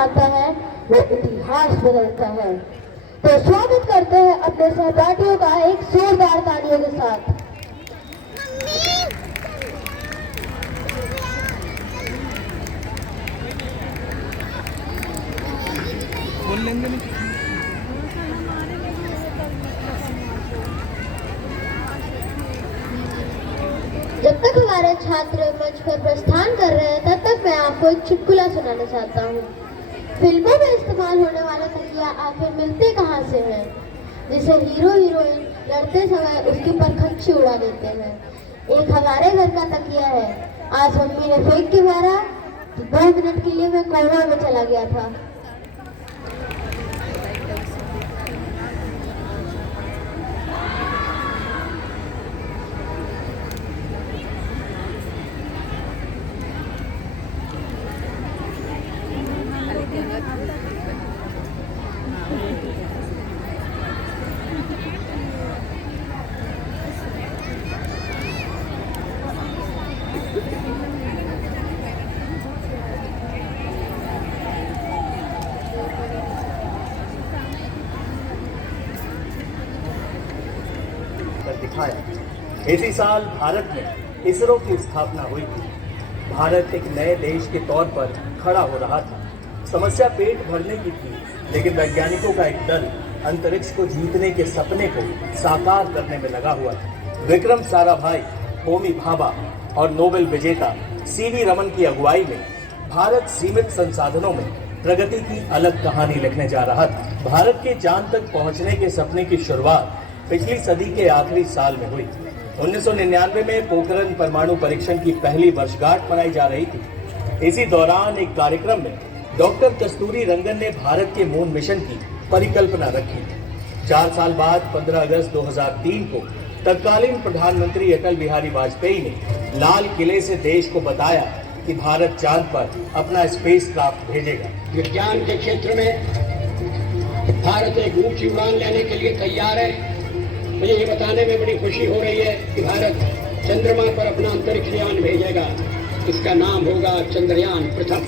बनाता है वो इतिहास बदलता है। तो स्वागत करते हैं अपने सहपाठियों का एक जोरदार तालियों के साथ। बोल लेंगे जब तक हमारे छात्र मंच पर प्रस्थान कर रहे हैं तब तक मैं आपको एक चुटकुला सुनाना चाहता हूँ। फिल्मों में इस्तेमाल होने वाले तकिया आखिर मिलते कहाँ से हैं, जिसे हीरो हीरोइन लड़ते समय उसके ऊपर खच्ची उड़ा देते हैं। एक हमारे घर का तकिया है। आज मम्मी ने फेंक के मारा तो 2 मिनट के लिए मैं कोमा में चला गया था। दिखाया। इसी साल भारत में इसरो की स्थापना हुई थी। भारत एक नए देश के तौर पर खड़ा हो रहा था। समस्या पेट भरने की थी, लेकिन वैज्ञानिकों का एक दल अंतरिक्ष को जीतने के सपने को साकार करने में लगा हुआ था। विक्रम साराभाई, होमी भाभा और नोबेल विजेता सीवी रमन की अगुवाई में भारत सीमित संसाधनों में प्रगति की अलग कहानी लिखने जा रहा था। भारत के चांद तक पहुंचने के सपने की शुरुआत पिछली सदी के आखिरी साल में हुई। 1999 में पोखरण परमाणु परीक्षण की पहली वर्षगांठ मनाई जा रही थी। इसी दौरान एक कार्यक्रम में डॉक्टर कस्तूरी रंगन ने भारत के मून मिशन की परिकल्पना रखी। 4 साल बाद 15 अगस्त 2003 को तत्कालीन प्रधानमंत्री अटल बिहारी वाजपेयी ने लाल किले से देश को बताया कि भारत चांद पर अपना स्पेस क्राफ्ट भेजेगा। विज्ञान के क्षेत्र में भारत एक ऊंची उड़ान लेने के लिए तैयार है। मुझे ये बताने में बड़ी खुशी हो रही है कि भारत चंद्रमा पर अपना अंतरिक्ष यान भेजेगा। इसका नाम होगा चंद्रयान प्रथम।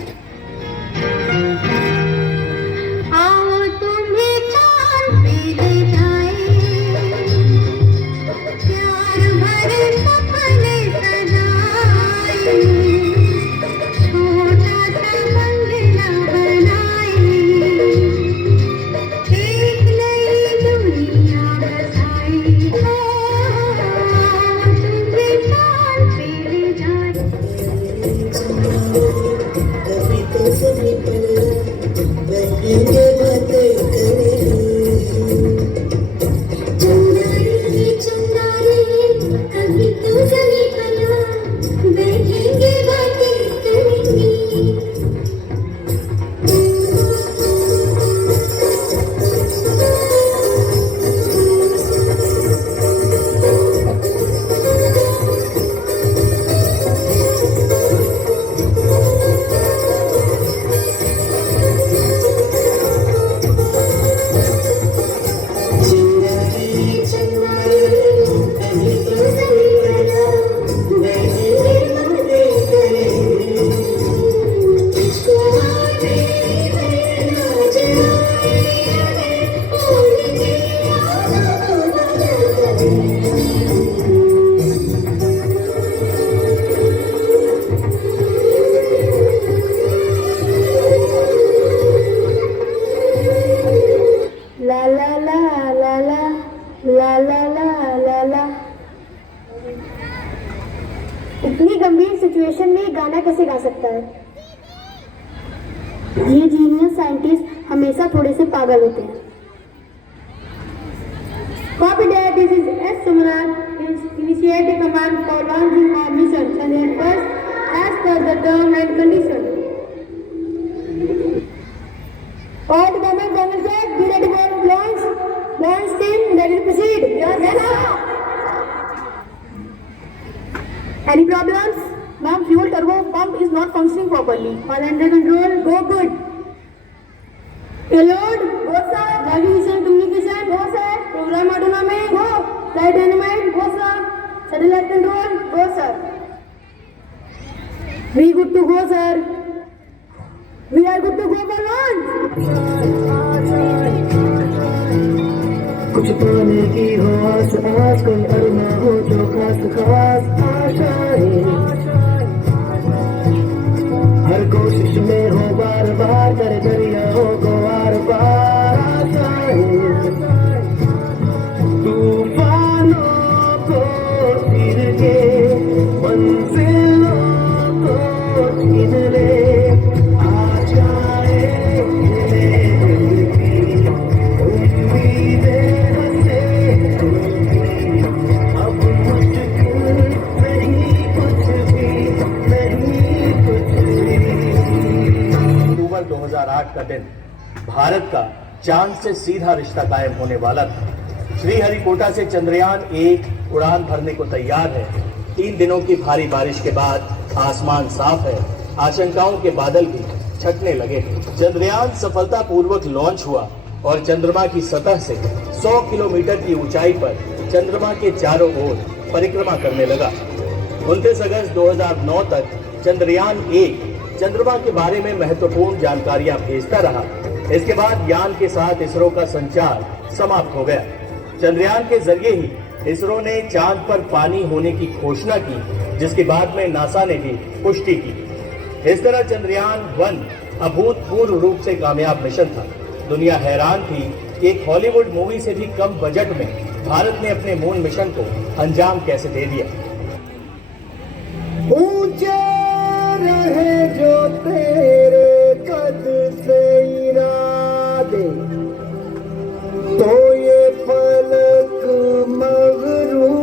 इतनी गंभीर सिचुएशन में गाना कैसे गा सकता है? ये जीनियस साइंटिस्ट हमेशा थोड़े से पागल होते हैं। Copy that. This is S. Sumaran. Initiate the command for launching our mission. Chandrayaan first as per the term and condition. All the government set. Be ready for launch. Launch team ready to proceed. Yes, sir. Any problems? Ma'am, fuel turbo pump is not functioning properly. All under control. Go good. Payload. Go sir. Navigation communication. Go sir. Program autonomy. Go. Flight dynamite. Go sir. Satellite control. Go sir. We good to go sir. We are good to go for launch. कुछ पाने की हो आस आस, कोई अरमा हो जो खास खास आशाएं, हर कोशिश में हो बार बार, कर दरियाओं को आर पार आशाएं, तूफानों को फिर के मंजिलों को छीन ले, आ जाए दिल की उम्मीदें हंसे उनकी, अब मुश्किल नहीं कुछ भी, नहीं कुछ भी। अक्टूबर 2008 का दिन भारत का चांद से सीधा रिश्ता कायम होने वाला था। श्रीहरिकोटा से चंद्रयान 1 उड़ान भरने को तैयार है। 3 दिनों की भारी बारिश के बाद आसमान साफ है, आशंकाओं के बादल भी छटने लगे। चंद्रयान सफलतापूर्वक लॉन्च हुआ और चंद्रमा की सतह से 100 किलोमीटर की ऊंचाई पर चंद्रमा के चारों ओर परिक्रमा करने लगा। 29 अगस्त 2009 तक चंद्रयान 1 चंद्रमा के बारे में महत्वपूर्ण जानकारियां भेजता रहा। इसके बाद यान के साथ इसरो का संचार समाप्त हो गया। चंद्रयान के जरिए ही इसरो ने चांद पर पानी होने की घोषणा की, जिसके बाद में नासा ने भी पुष्टि की। इस तरह चंद्रयान 1 अभूतपूर्व रूप से कामयाब मिशन था। दुनिया हैरान थी कि एक हॉलीवुड मूवी से भी कम बजट में भारत ने अपने मून मिशन को अंजाम कैसे दे दिया। ऊंचे रहे जो तेरे कद से इरादे, तो ये फलक मगरूर,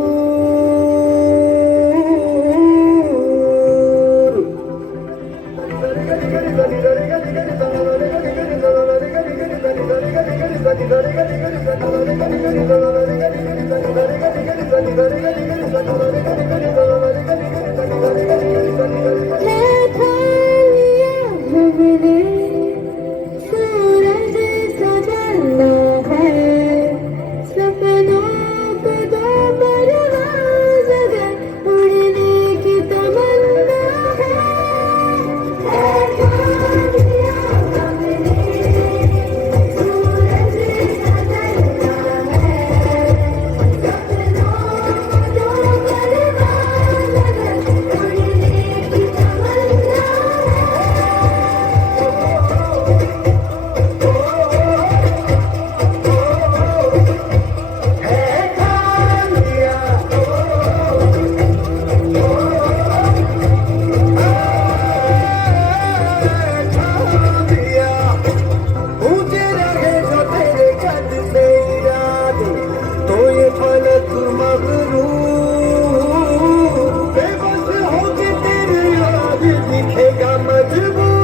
सूरज सजना है, सपनों को दो परवाज़ अगर उड़ने की तमन्ना है, सूरज सजना है, सपनों को दो परवाज़ अगर उड़ने की तमन्ना ऊंचे रहे जो तेरे कद से इरादे, तो ये फलक मगरूर, बेबस होके तेरे याद दिखेगा मजबूर।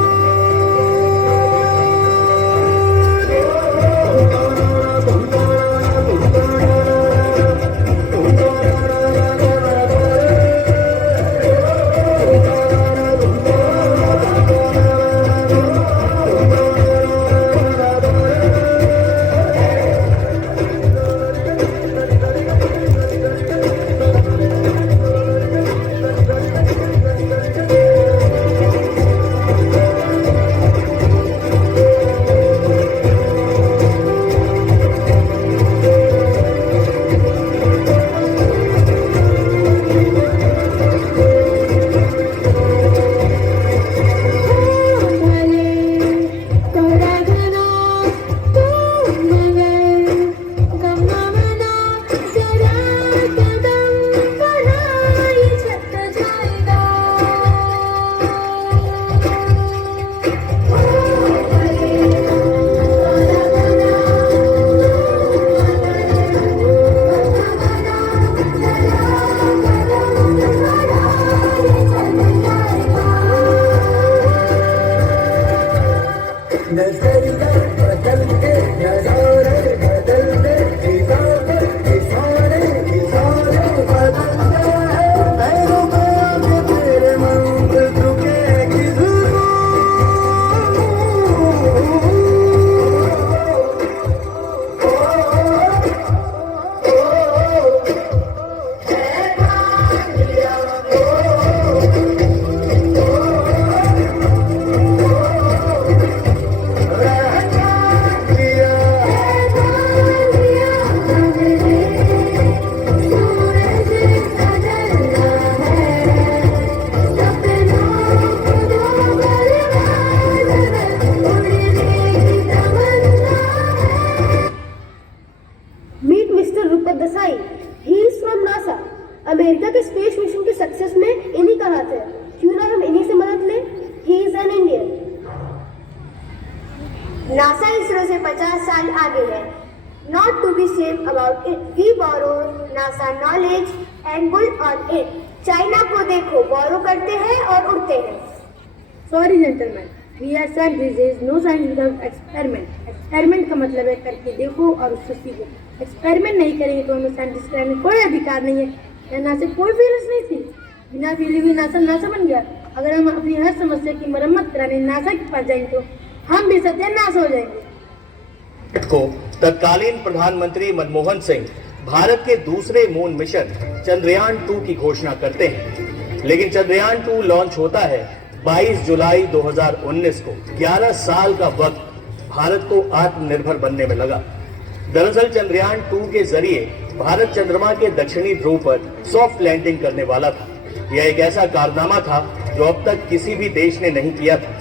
नासा इसरो से 50 साल आगे है। Not to be ashamed about it, we borrow NASA knowledge and build on it. China को देखो, बोरो करते हैं और उड़ते हैं। Sorry gentleman, we are science this is no science without experiment. Experiment का मतलब है करके देखो और उससे सीखो। एक्सपेरिमेंट नहीं करेंगे तो हमें साइंटिस्ट कहने में कोई अधिकार नहीं है। कहना से कोई फीलिंग्स नहीं थी, बिना फीलिंग हुई नासा बन गया। अगर हम अपनी हर समस्या की मरम्मत कराने नासा के पास जाएंगे तो हम भी सत्यानाश हो जाएंगे। को तत्कालीन प्रधानमंत्री मनमोहन सिंह भारत के दूसरे मून मिशन चंद्रयान 2 की घोषणा करते हैं, लेकिन चंद्रयान 2 लॉन्च होता है 22 जुलाई 2019 को। 11 साल का वक्त भारत को आत्मनिर्भर बनने में लगा। दरअसल चंद्रयान 2 के जरिए भारत चंद्रमा के दक्षिणी ध्रुव पर सॉफ्ट लैंडिंग करने वाला था। यह एक ऐसा कारनामा था जो अब तक किसी भी देश ने नहीं किया था।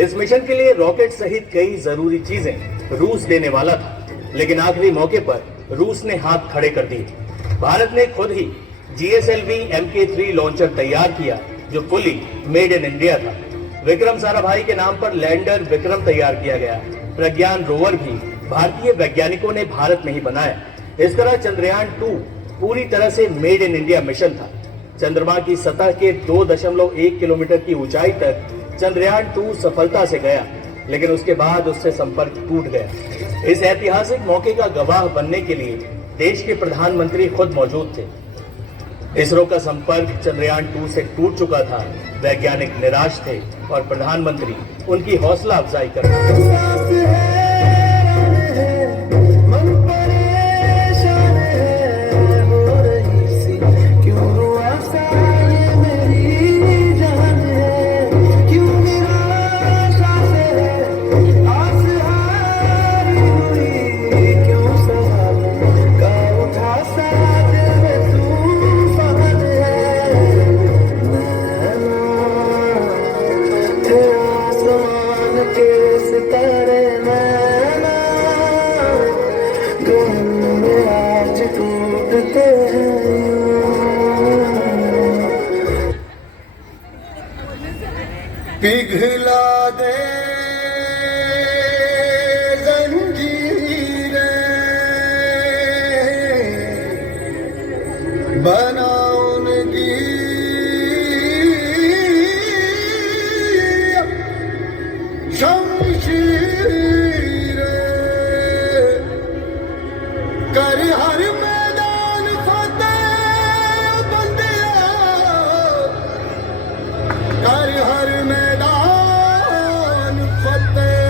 इस मिशन के लिए रॉकेट सहित कई जरूरी चीजें रूस देने वाला था, लेकिन आखिरी मौके पर रूस ने हाथ खड़े कर दिए। भारत ने खुद ही GSLV Mk3 लॉन्चर तैयार किया जो फुली मेड इन इंडिया था। विक्रम साराभाई के नाम पर लैंडर विक्रम तैयार किया गया। प्रज्ञान रोवर भी भारतीय वैज्ञानिकों ने भारत में ही बनाया। इस तरह चंद्रयान 2 पूरी तरह से मेड इन इंडिया मिशन था। चंद्रमा की सतह के 2.1 किलोमीटर की ऊंचाई तक चंद्रयान 2 सफलता से गया, लेकिन उसके बाद उससे संपर्क टूट गया। इस ऐतिहासिक मौके का गवाह बनने के लिए देश के प्रधानमंत्री खुद मौजूद थे। इसरो का संपर्क चंद्रयान 2 से टूट चुका था। वैज्ञानिक निराश थे और प्रधानमंत्री उनकी हौसला अफजाई कर रहे थे। पिघला दे जंजीरें, बना उनकी शमशीरें, कर हर मैदान फतेह बंदिया, कर हर मैदान फतेह।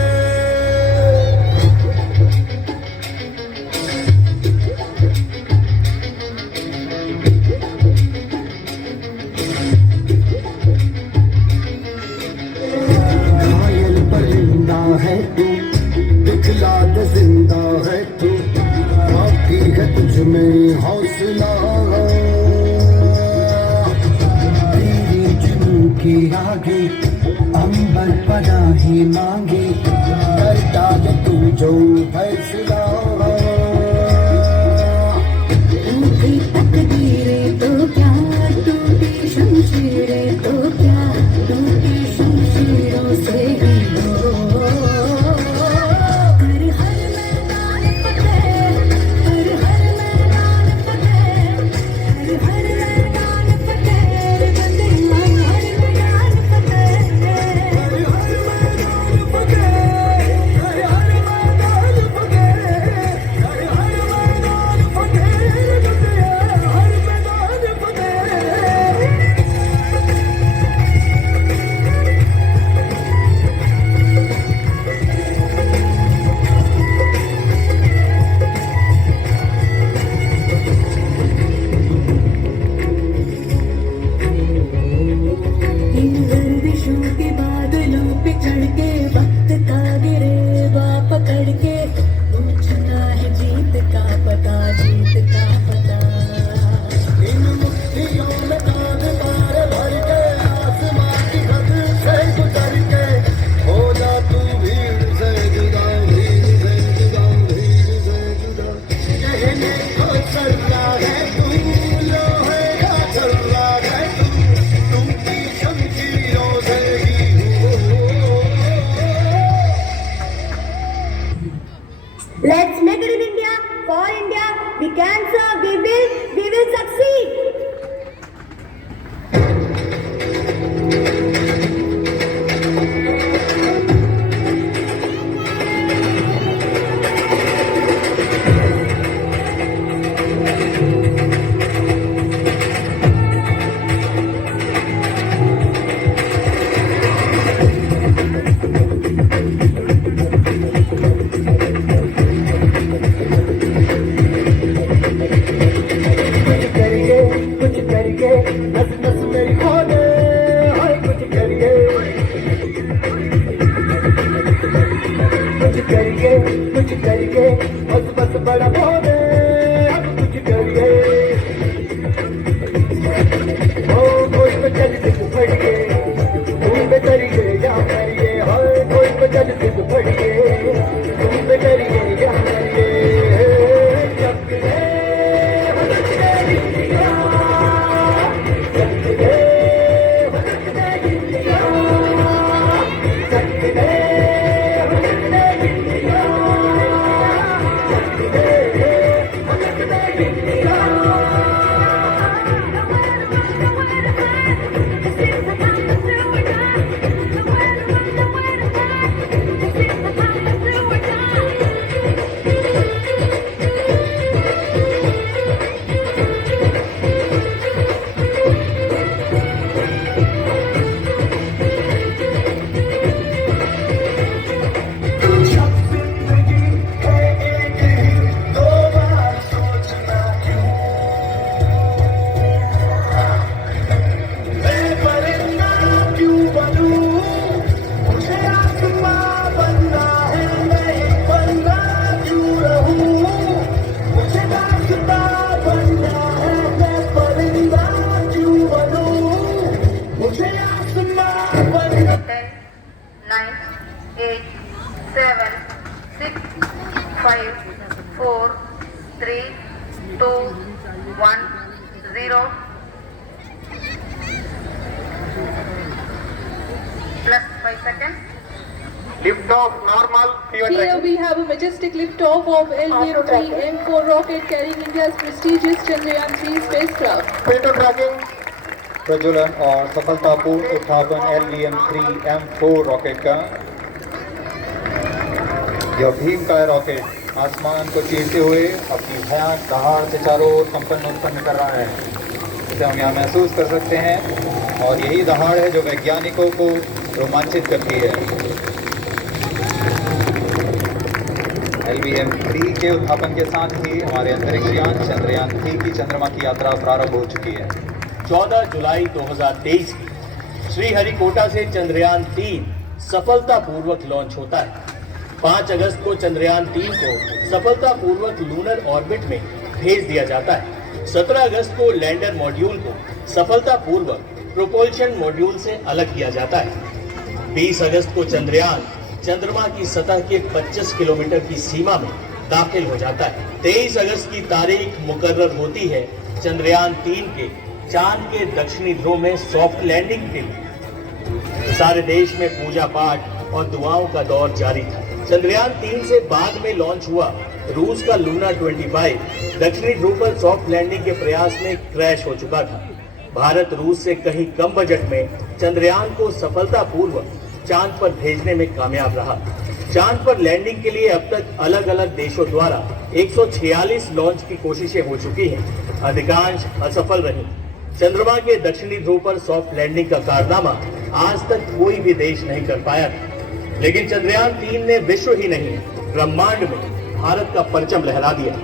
घायल परिंदा है तू, दिखला दे जिंदा है तू, बाकी है तुझ में हौसला। की आगे अंबर पनाही मांगे, करता है तू जो फैसला। टूटी तकदीरें तो क्या, टूटी शमशीरें तो क्या, टूटी शमशीरों से ही हो। कर हर मैदान फतेह, कर हर मैदान फतेह, कर हर मैदान फतेह, बंदिया हर मैदान फतेह, कर हर मैदान फतेह, कर हर मैदान फतेह। Let's make it in India, for India. We can serve, we will succeed. कुछ करिए नस नस मेरी खोले हाय कुछ करिए बस बस बड़ा बोले अब कुछ करिए ओ कोई तो चल सिख फड़िए तुम पे करिए या करिए हाय कोई तो चल सिख फड़िए तुम पे करिए या करिए Lift off normal. Here we have a majestic lift-off of LVM-3 M4 rocket carrying India's prestigious Chandrayaan-3 spacecraft. Filter tracking. प्रज्वलन और सफलतापूर्ण उत्थापन LVM-3 M4 रॉकेट का। यह भीम का रॉकेट आसमान को चीरते हुए अपनी भयानक दहाड़ से चारों ओर कंपन उत्पन्न कर रहा है। इसे हम यहाँ महसूस कर सकते हैं और यही दहाड़ है जो वैज्ञानिकों को रोमांचित करती है। LVM-3 के उत्थापन के साथ ही हमारे अंतरिक्ष यान चंद्रयान-3 की चंद्रमा की यात्रा प्रारंभ हो चुकी है। 14 जुलाई 2023 की श्रीहरिकोटा से चंद्रयान-3 सफलतापूर्वक लॉन्च होता है। 5 अगस्त को चंद्रयान-3 को सफलतापूर्वक लूनर ऑर्बिट में भेज दिया जाता है। 17 अगस्त को लैंडर मॉड्यूल को सफलतापूर्वक प्रोपल्शन मॉड्यूल से अलग किया जाता है। 20 अगस्त को चंद्रयान चंद्रमा की सतह के 25 किलोमीटर की सीमा में दाखिल हो जाता है। 23 अगस्त की तारीख मुकर्रर होती है चंद्रयान-3 के चांद के दक्षिणी ध्रुव में सॉफ्ट लैंडिंग के लिए। सारे देश में पूजा पाठ और दुआओं का दौर जारी था। चंद्रयान-3 से बाद में लॉन्च हुआ रूस का लूना 25 दक्षिणी ध्रुव पर सॉफ्ट लैंडिंग के प्रयास में क्रैश हो चुका था। भारत रूस से कहीं कम बजट में चंद्रयान को सफलतापूर्वक चांद पर भेजने में कामयाब रहा। चांद पर लैंडिंग के लिए अब तक अलग अलग देशों द्वारा 146 लॉन्च की कोशिशें हो चुकी हैं, अधिकांश असफल रही। चंद्रमा के दक्षिणी ध्रुव पर सॉफ्ट लैंडिंग का कारनामा आज तक कोई भी देश नहीं कर पाया था, लेकिन चंद्रयान-3 ने विश्व ही नहीं ब्रह्मांड में भारत का परचम लहरा दिया।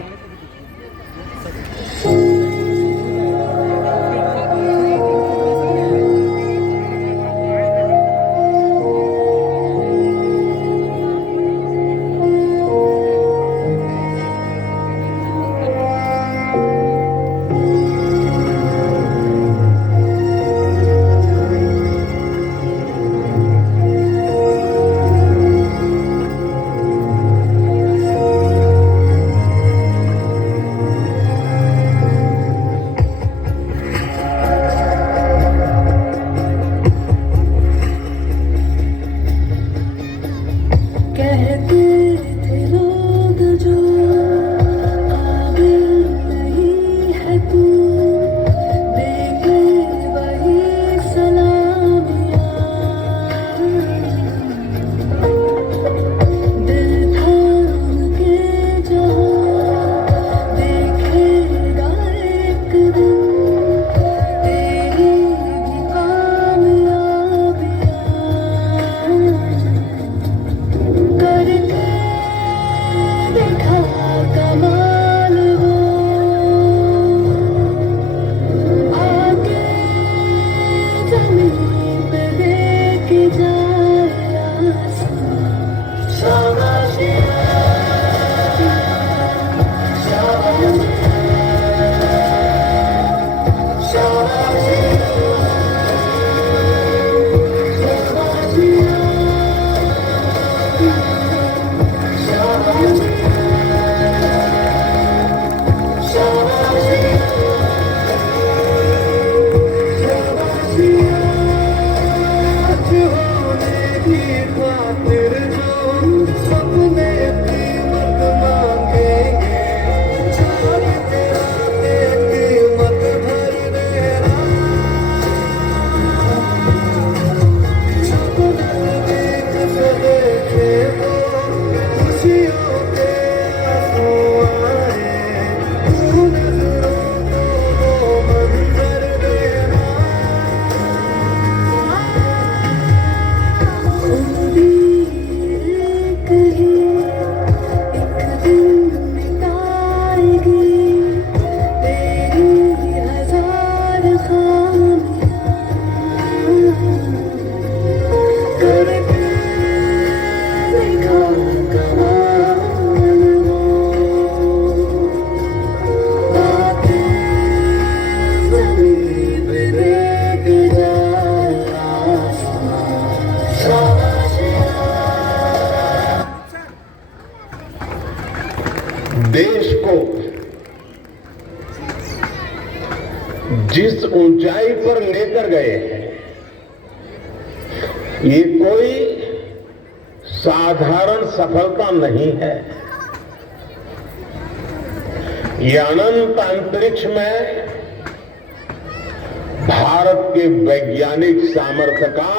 कहते थे लोग जो देश को जिस ऊंचाई पर लेकर गए हैं, ये कोई साधारण सफलता नहीं है। ये अनंत अंतरिक्ष में भारत के वैज्ञानिक सामर्थ्य का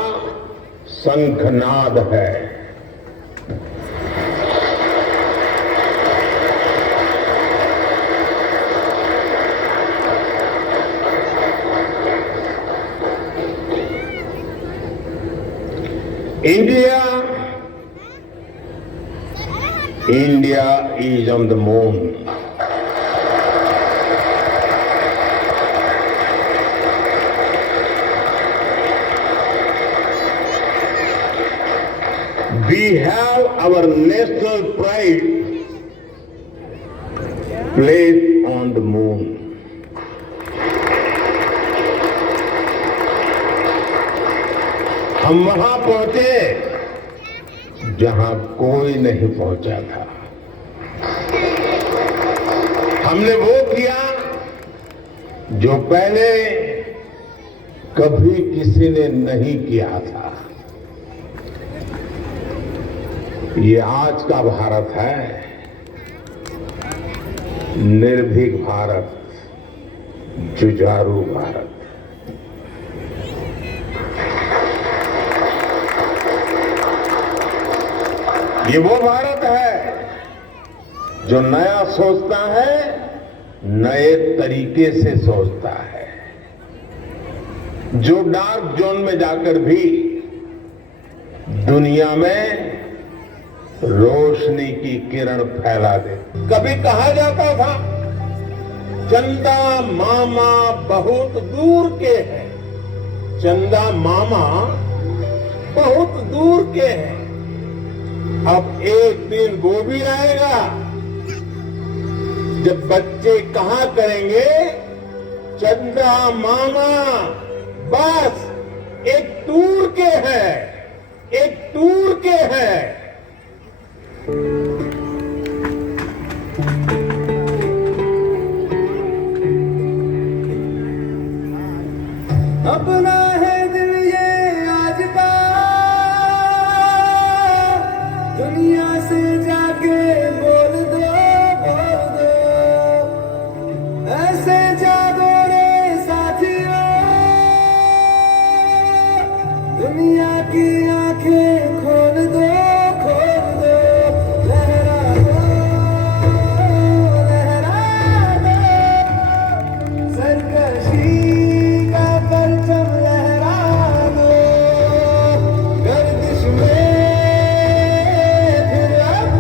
शंखनाद है। India is on the moon. We have our national pride placed on the moon. हम वहां पहुंचे जहां कोई नहीं पहुंचा था। हमने वो किया जो पहले कभी किसी ने नहीं किया था। ये आज का भारत है, निर्भीक भारत, जुझारू भारत। ये वो भारत है जो नया सोचता है, नए तरीके से सोचता है, जो डार्क जोन में जाकर भी दुनिया में रोशनी की किरण फैला दे। कभी कहा जाता था चंदा मामा बहुत दूर के हैं, चंदा मामा बहुत दूर के हैं। अब एक दिन वो भी आएगा जब बच्चे कहा करेंगे चंदा मामा बस एक टूर के हैं, एक टूर के हैं। अपना है दिल ये आज का, दुनिया से जाके बोल दो, बोल दो। ऐसे जागो रे साथियों, दुनिया की आंखें खोल दो, खोल दो। लहरा दो, लहरा दो, सरकशी का परचम लहरा दो। गर्दिश में फिर अब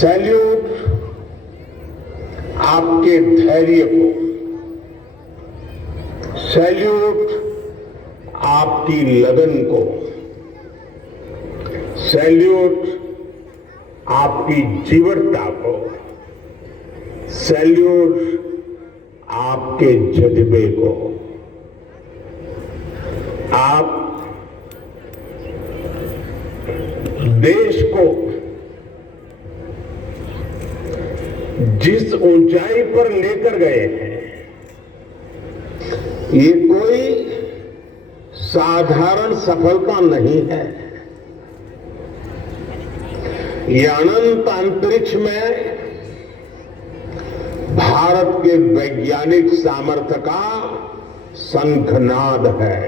सैल्यूट आपके धैर्य को, सैल्यूट आपकी लगन को, सैल्यूट आपकी जीवटता को, सैल्यूट आपके जज्बे को। आप देश को जिस ऊंचाई पर लेकर गए हैं, ये कोई साधारण सफलता नहीं है। ये अनंत अंतरिक्ष में भारत के वैज्ञानिक सामर्थ्य का शंखनाद है।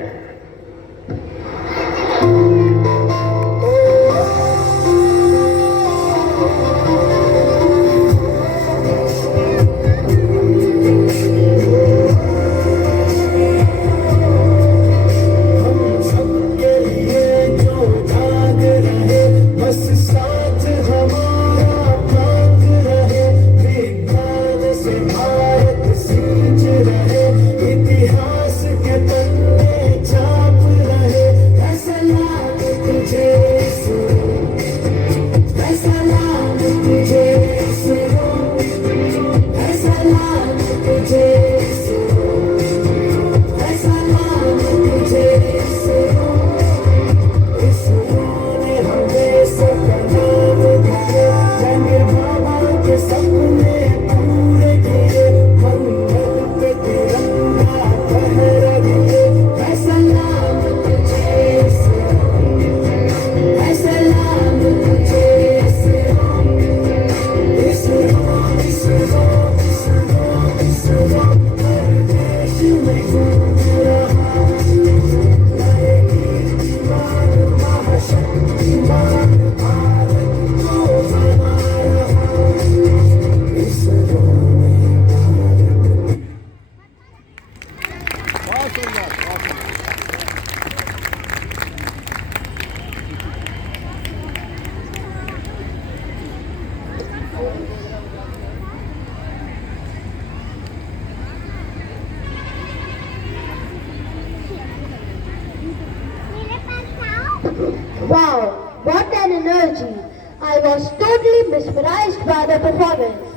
Wow, what an energy! I was totally mesmerized by the performance.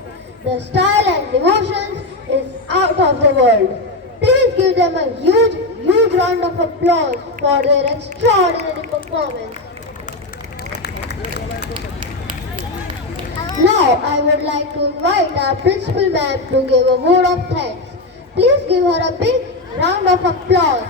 The style and devotions is out of the world. Please give them a huge round of applause for their extraordinary performance. Now I would like to invite our principal ma'am to give a word of thanks. Please give her a big round of applause.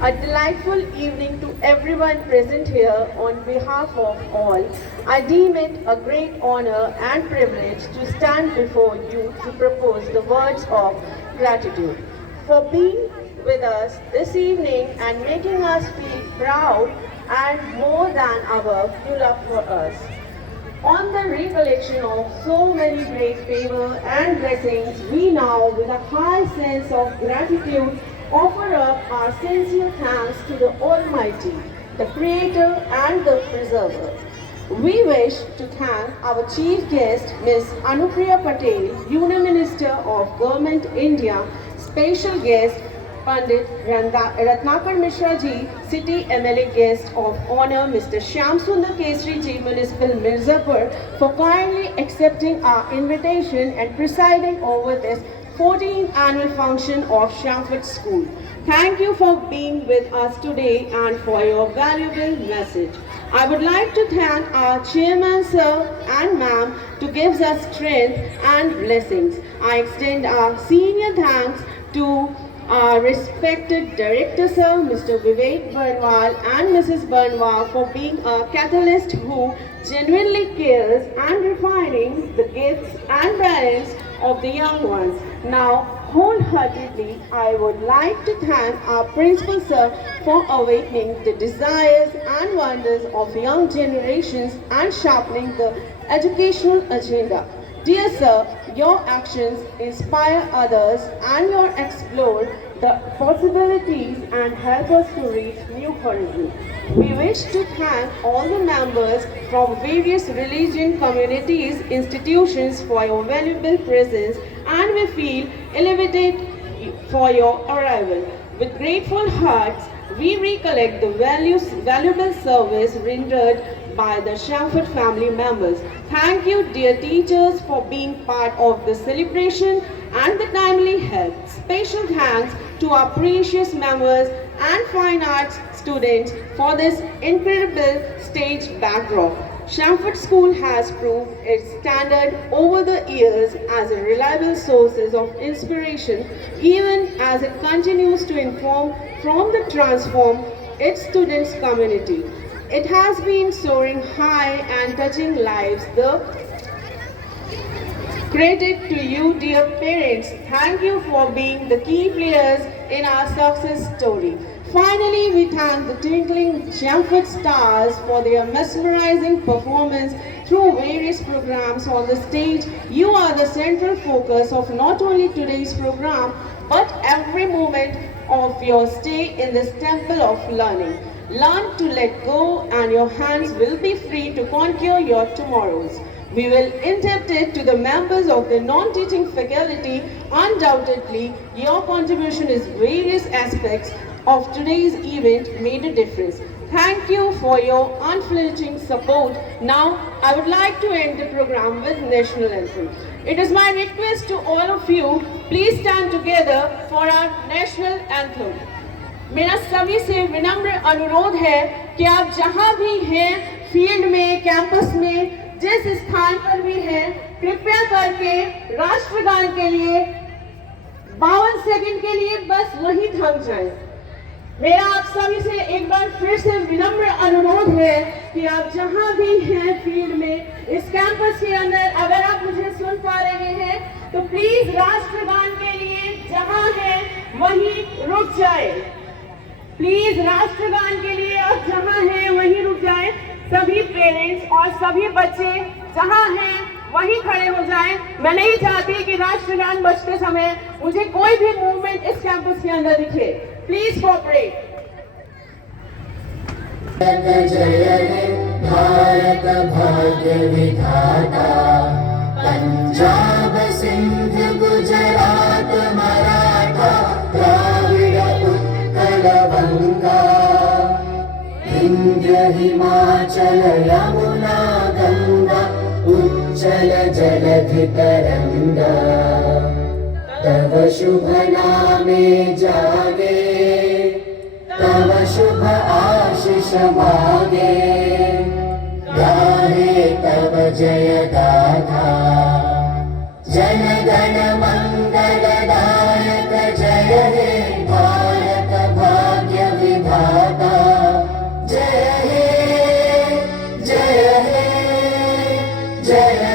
A delightful evening to everyone present here. On behalf of all, I deem it a great honor and privilege to stand before you to propose the words of gratitude for being with us this evening and making us feel proud and more than above you love for us. On the recollection of so many great favor and blessings, we now, with a high sense of gratitude, offer up our sincere thanks to the Almighty, the Creator and the Preserver. We wish to thank our Chief Guest, Ms. Anupriya Patel, Union Minister of Government India, Special Guest, Pandit Ratnakar Mishra Ji, City MLA Guest of Honor, Mr. Shyam Sundar Kesri Ji, Municipal Mirzapur, for kindly accepting our invitation and presiding over this 14th annual function of Shamford School. Thank you for being with us today and for your valuable message. I would like to thank our chairman sir and ma'am to give us strength and blessings. I extend our senior thanks to our respected director sir, Mr. Vivek Barnwal and Mrs. Barnwal for being a catalyst who genuinely cares and refining the gifts and talents of the young ones. Now, Wholeheartedly, I would like to thank our principal sir for awakening the desires and wonders of young generations and sharpening the educational agenda. Dear sir, your actions inspire others and you explore the possibilities and help us to reach new horizons. We wish to thank all the members from various religion, communities, institutions for your valuable presence, and we feel elevated for your arrival. With grateful hearts, we recollect the valuable service rendered by the Shamford family members. Thank you, dear teachers, for being part of the celebration and the timely help. Special thanks to our precious members and fine arts students for this incredible stage backdrop. Shamford School has proved its standard over the years as a reliable source of inspiration, even as it continues to inform from the transform its students' community. It has been soaring high and touching lives. The credit to you, dear parents. Thank you for being the key players in our success story. Finally, we thank the twinkling Shamford stars for their mesmerizing performance through various programs on the stage. You are the central focus of not only today's program, but every moment of your stay in this temple of learning. Learn to let go and your hands will be free to conquer your tomorrows. We will interpret it to the members of the non-teaching faculty. Undoubtedly, your contribution in various aspects of today's event made a difference. Thank you for your unflinching support. Now, I would like to end the program with National Anthem. It is my request to all of you, please stand together for our National Anthem. मेरा सभी से विनम्र अनुरोध है कि आप जहां भी हैं, फील्ड में, कैंपस में, जिस स्थान पर भी हैं, कृपया करके राष्ट्रगान के लिए 52 सेकंड के लिए बस वहीं थम जाएं। मेरा आप सभी से एक बार फिर से विनम्र अनुरोध है कि आप जहां भी हैं फील्ड में, इस कैंपस के अंदर, अगर आप मुझे सुन पा रहे हैं तो प्लीज राष्ट्रगान के लिए जहां हैं वहीं रुक जाए। प्लीज राष्ट्रगान के लिए आप जहां हैं वहीं रुक जाएं। सभी पेरेंट्स और सभी बच्चे जहां हैं वहीं खड़े हो जाएं। मैं नहीं चाहती कि राष्ट्रगान बजते समय मुझे कोई भी मूवमेंट इस कैंपस के अंदर दिखे। Please cooperate. जय हे भारत भाग्य विधाता, पंजाब सिंध गुजरात मराठा द्राविड़ उत्कल बंगा, विंध्य हिमाचल यमुना गंगा उच्चल जलधि तरंगा, तव शुभ नामे जागे, तव शुभ आशीष मागे, गाहे तव जय गाथा, जन गण मंगल दायक जय हे भारत भाग्य विधाता, जय हे जय हे जय